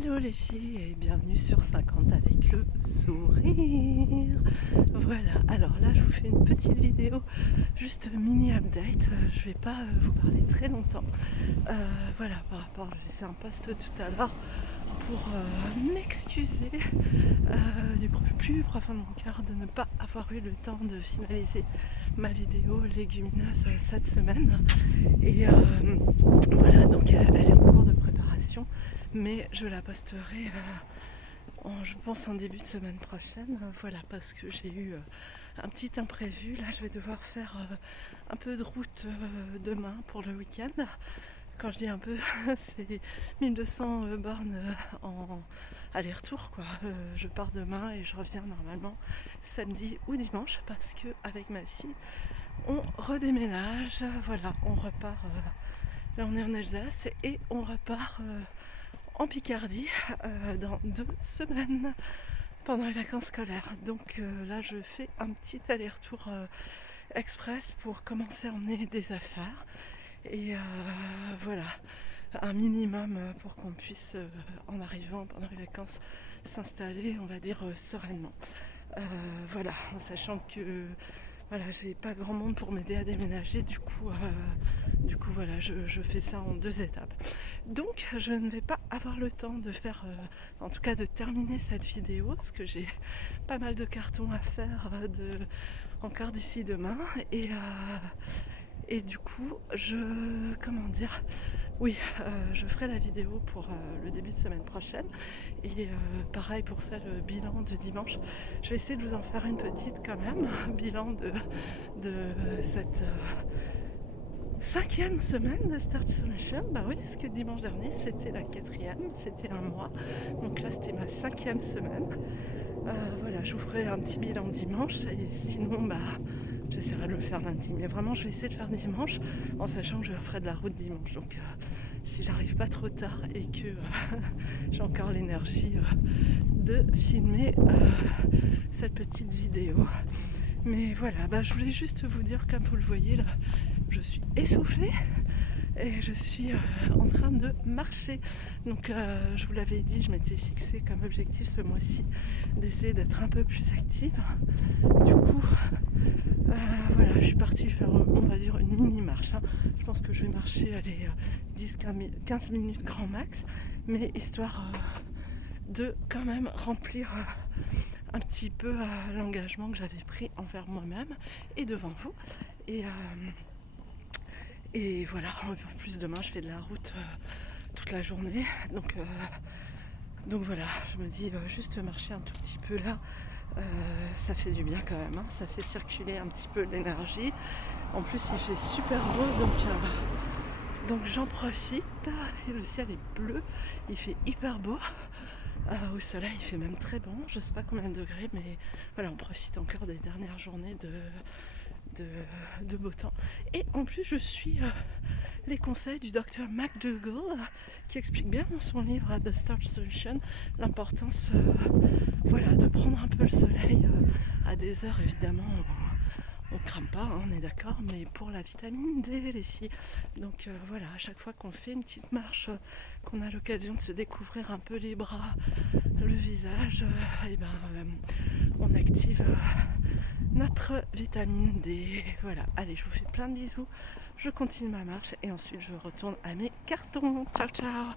Hello les filles et bienvenue sur 50 avec le sourire. Voilà, alors là je vous fais une petite vidéo, juste mini update. Je vais pas vous parler très longtemps. Voilà, par rapport, j'ai fait un post tout à l'heure pour m'excuser du plus profond de mon cœur de ne pas avoir eu le temps de finaliser ma vidéo légumineuse cette semaine. Et voilà, donc elle est en cours de préparation, mais je la posterai je pense en début de semaine prochaine. Voilà, parce que j'ai eu un petit imprévu. Là, je vais devoir faire un peu de route demain pour le week-end. Quand je dis un peu, c'est 1200 bornes en aller-retour, quoi. Je pars demain et je reviens normalement samedi ou dimanche parce que avec ma fille, on redéménage. Voilà, on repart. Là, on est en Alsace et on repart en Picardie dans 2 semaines pendant les vacances scolaires. Donc là, je fais un petit aller-retour express pour commencer à emmener des affaires. Et voilà, un minimum pour qu'on puisse, en arrivant pendant les vacances, s'installer, on va dire, sereinement. Voilà, en sachant que voilà, j'ai pas grand monde pour m'aider à déménager, du coup voilà, je fais ça en 2 étapes. Donc je ne vais pas avoir le temps de faire, en tout cas de terminer cette vidéo, parce que j'ai pas mal de cartons à faire encore d'ici demain. Et du coup, oui, je ferai la vidéo pour le début de semaine prochaine. Et pareil pour ça, le bilan de dimanche. Je vais essayer de vous en faire une petite quand même, un bilan de cette 5e semaine de Start Solution. Bah oui, parce que dimanche dernier, c'était la 4e, c'était un mois. Donc là, c'était ma 5e semaine. Voilà, je vous ferai un petit bilan dimanche. Et sinon, j'essaierai de le faire lundi. Mais vraiment, je vais essayer de faire dimanche, en sachant que je ferai de la route dimanche. Donc si j'arrive pas trop tard et que j'ai encore l'énergie de filmer cette petite vidéo. Mais voilà, je voulais juste vous dire, comme vous le voyez là, je suis essoufflée et je suis en train de marcher. Donc je vous l'avais dit, je m'étais fixé comme objectif ce mois-ci d'essayer d'être un peu plus active. Du coup, voilà, je suis partie faire, on va dire, une mini marche. Je pense que je vais marcher, 10-15 minutes grand max, mais histoire de quand même remplir un petit peu l'engagement que j'avais pris envers moi-même et devant vous. Et voilà, en plus demain je fais de la route toute la journée. Donc voilà, je me dis juste marcher un tout petit peu là, ça fait du bien quand même, ça fait circuler un petit peu l'énergie. En plus il fait super beau, donc j'en profite. Et le ciel est bleu, il fait hyper beau. Au soleil il fait même très bon, je sais pas combien de degrés, mais voilà, on profite encore des dernières journées de beau temps. Et en plus je suis les conseils du docteur McDougall qui explique bien dans son livre The Start Solution l'importance voilà, de prendre un peu le soleil à des heures évidemment on crame pas, on est d'accord, mais pour la vitamine D les filles. Donc voilà, à chaque fois qu'on fait une petite marche, qu'on a l'occasion de se découvrir un peu les bras, le visage, on active notre vitamine D. Voilà, allez, je vous fais plein de bisous, je continue ma marche et ensuite je retourne à mes cartons. Ciao ciao.